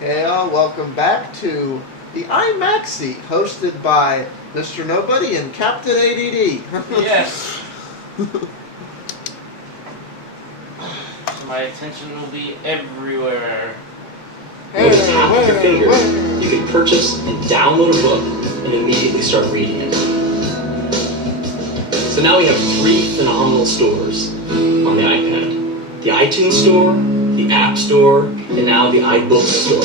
Hey, welcome back to the iMaxie, hosted by Mr. Nobody and Captain ADD. Yes. My attention will be everywhere. With a tap of your finger, you can purchase and download a book and immediately start reading it. So now we have 3 phenomenal stores on the iPad. The iTunes Store, the App Store, and now the iBooks Store.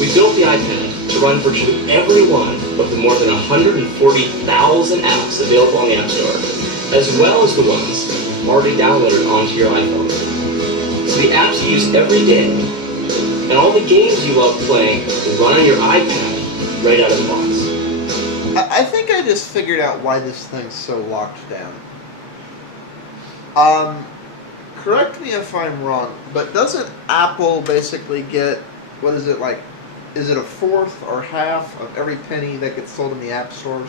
We built the iPad to run virtually every one of the more than 140,000 apps available on the App Store, as well as the ones already downloaded onto your iPhone. So the apps you use every day and all the games you love playing will run on your iPad right out of the box. I think I just figured out why this thing's so locked down. Correct me if I'm wrong, but doesn't Apple basically get, what is it, like, is it a fourth or half of every penny that gets sold in the app stores?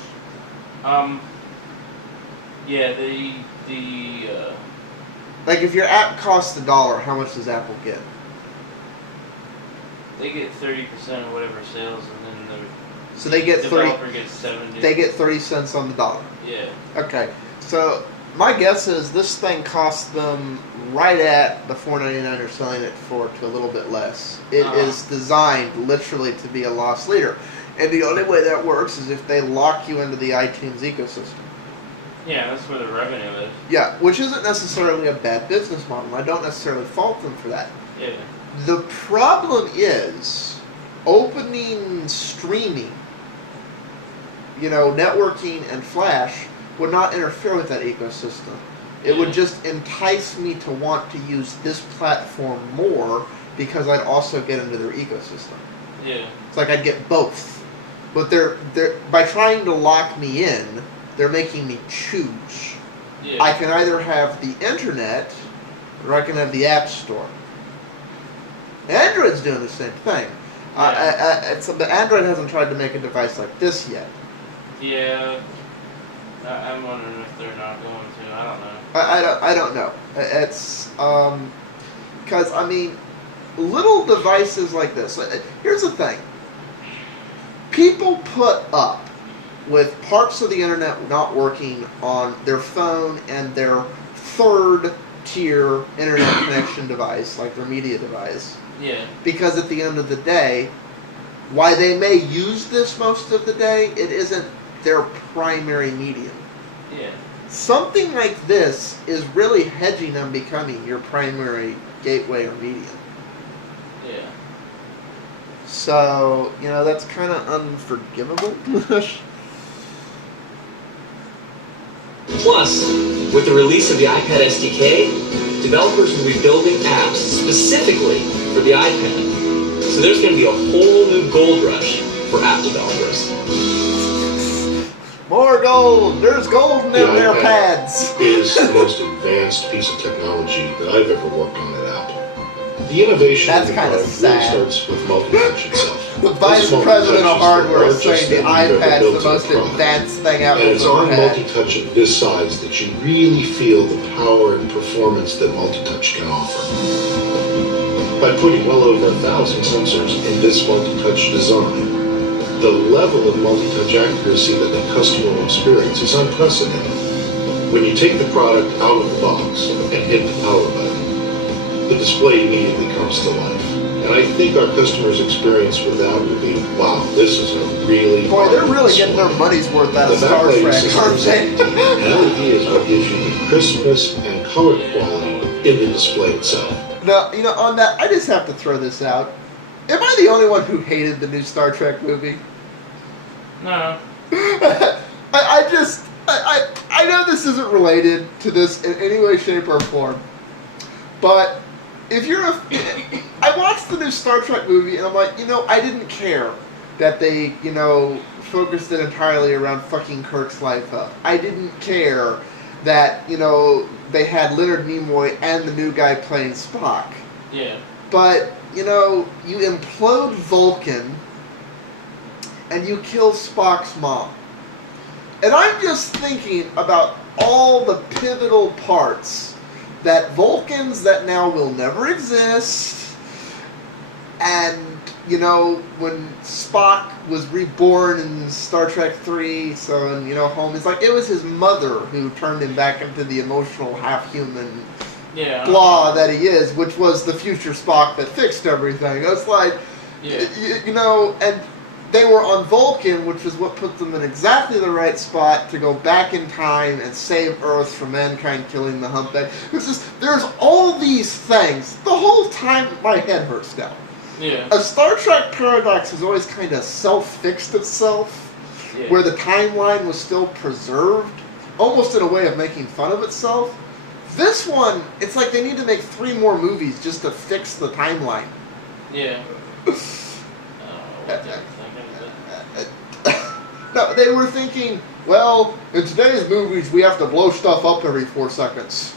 Yeah, Like, if your app costs $1, how much does Apple get? they get 30% of whatever sales, and then So they get developer gets 70. They get 30 cents on the dollar. Yeah. Okay, so my guess is this thing cost them right at the $4.99 they're selling it for, to a little bit less. It is designed literally to be a loss leader, and the only way that works is if they lock you into the iTunes ecosystem. Yeah, that's where the revenue is. Yeah, which isn't necessarily a bad business model. I don't necessarily fault them for that. Yeah. The problem is opening streaming, networking and Flash would not interfere with that ecosystem. It would just entice me to want to use this platform more because I'd also get into their ecosystem. Yeah. It's like I'd get both. But they're by trying to lock me in, they're making me choose. Yeah. I can either have the internet or I can have the App Store. Android's doing the same thing. But Android hasn't tried to make a device like this yet. Yeah. I'm wondering if they're not going to. I don't know. I don't know. It's because little devices like this. Here's the thing. People put up with parts of the internet not working on their phone and their third-tier internet connection device, like their media device. Yeah. Because at the end of the day, why they may use this most of the day, it isn't their primary medium. Yeah. Something like this is really hedging on becoming your primary gateway or medium. Yeah. So, that's kind of unforgivable. Plus, with the release of the iPad SDK, developers will be building apps specifically for the iPad. So there's going to be a whole new gold rush for app developers. More gold! There's gold in their pads! It is the most advanced piece of technology that I've ever worked on at Apple. The innovation That's of the kind of product really sad. starts with multi-touch itself. The vice president of hardware is saying the iPad is the most advanced thing And Apple's it's ever on had. multi-touch of this size that you really feel the power and performance that multi-touch can offer. By putting well over 1,000 sensors in this multi-touch design, the level of multi-touch accuracy that the customer will experience is unprecedented. When you take the product out of the box and hit the power button, the display immediately comes to life. And I think our customers' experience with that will be, wow, this is a really... Boy, they're really getting their money's worth out of Star Trek, aren't they? LED is what gives you the crispness and color quality in the display itself. Now, on that, I just have to throw this out. Am I the only one who hated the new Star Trek movie? No. I know this isn't related to this in any way, shape, or form, but if you're I watched the new Star Trek movie and I'm like, I didn't care that they, focused it entirely around fucking Kirk's life up. I didn't care that, they had Leonard Nimoy and the new guy playing Spock. Yeah. But, you implode Vulcan and you kill Spock's mom. And I'm just thinking about all the pivotal parts that Vulcans that now will never exist, and and you know, when Spock was reborn in Star Trek 3, so, and, you know, home, it's like it was his mother who turned him back into the emotional, half-human blah that he is, which was the future Spock that fixed everything. It's like, you know, and they were on Vulcan, which is what put them in exactly the right spot to go back in time and save Earth from mankind killing the humpback. There's all these things. The whole time my head hurts now. Yeah. A Star Trek paradox has always kind of self-fixed itself, where the timeline was still preserved, almost in a way of making fun of itself. This one, it's like they need to make 3 more movies just to fix the timeline. Yeah. No, they were thinking, well, in today's movies we have to blow stuff up every 4 seconds.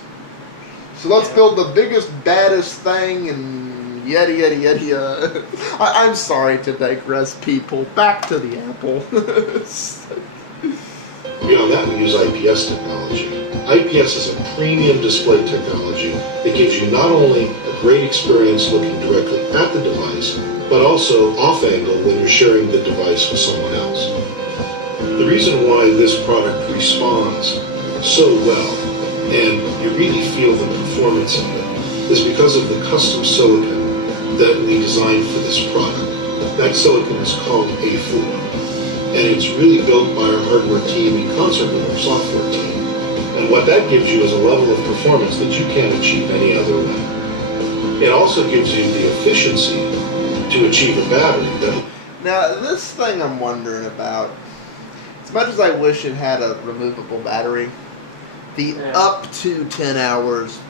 So let's build the biggest, baddest thing and yada yada yada. I'm sorry to digress, people. Back to the Apple. Beyond that, we use IPS technology. IPS is a premium display technology that gives you not only a great experience looking directly at the device, but also off-angle when you're sharing the device with someone else. The reason why this product responds so well, and you really feel the performance of it, is because of the custom silicon that we designed for this product. That silicon is called A4, and it's really built by our hardware team in concert with our software team. And what that gives you is a level of performance that you can't achieve any other way. It also gives you the efficiency to achieve a battery that... Now, this thing I'm wondering about, as much as I wish it had a removable battery, the up to 10 hours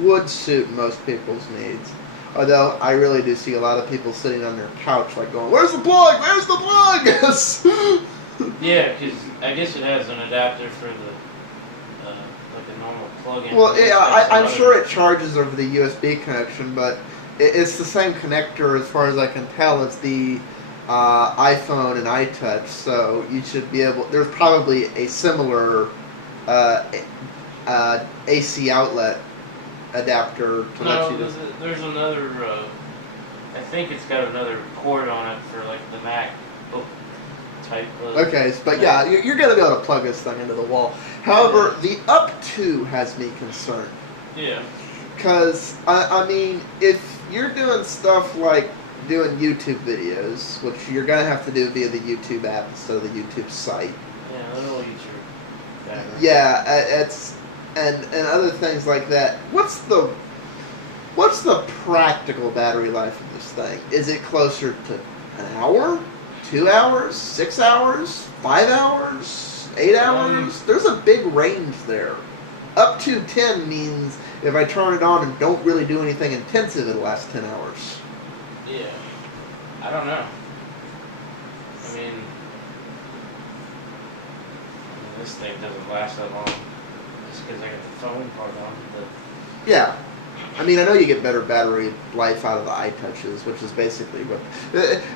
would suit most people's needs. Although, I really do see a lot of people sitting on their couch like going, where's the plug? Where's the plug? Yeah, because I guess it has an adapter for the, like a normal plug-in. Well, yeah, I'm sure it charges over the USB connection, but it's the same connector as far as I can tell. It's the iPhone and iTouch, so you should be able, there's probably a similar AC outlet adapter to let you do. There's another, I think it's got another port on it for like the MacBook type plug. Okay, but yeah, you're going to be able to plug this thing into the wall. However, the up to has me concerned. Yeah. Because, I mean, if you're doing stuff like doing YouTube videos, which you're going to have to do via the YouTube app instead of the YouTube site. Yeah, that'll use your battery. Yeah, it's... And other things like that. What's the practical battery life of this thing? Is it closer to an hour, 2 hours, 6 hours, 5 hours, 8 hours? There's a big range there. Up to 10 means if I turn it on and don't really do anything intensive, it'll last 10 hours. Yeah. I don't know. I mean, this thing doesn't last that long. Because I got the phone part on. But yeah. I mean, I know you get better battery life out of the iTouches, which is basically what...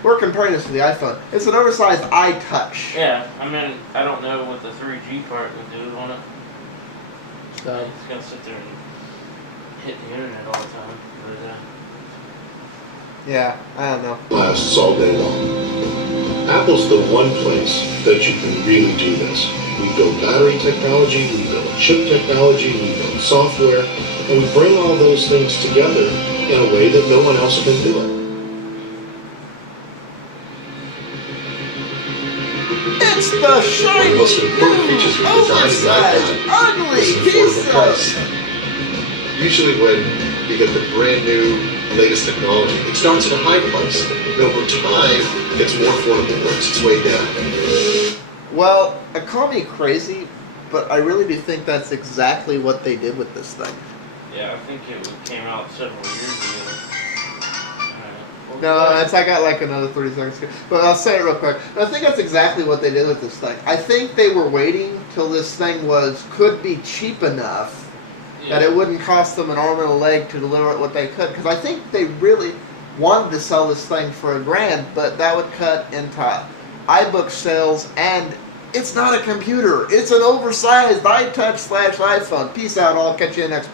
we're comparing this to the iPhone. It's an oversized iTouch. Yeah, I mean, I don't know what the 3G part would do on it. So it's going to sit there and hit the internet all the time. But, yeah, I don't know. Lasts all day long. Apple's the one place that you can really do this. We build battery technology, we build chip technology, we build software, and we bring all those things together in a way that no one else can do it. It's the shiny, One of the most important features new, of designing oversized, an ugly is an piece affordable price. of... Usually when you get the brand new, latest technology, it starts at a high price, and over time, it gets more affordable, works its way down. Well, call me crazy, but I really do think that's exactly what they did with this thing. yeah, I think it came out several years ago. No, I got like another 30 seconds. But I'll say it real quick. I think that's exactly what they did with this thing. I think they were waiting till this thing could be cheap enough that it wouldn't cost them an arm and a leg to deliver it what they could. Because I think they really wanted to sell this thing for $1,000, but that would cut into iBook sales, and it's not a computer. It's an oversized iTouch / iPhone. Peace out. I'll catch you next.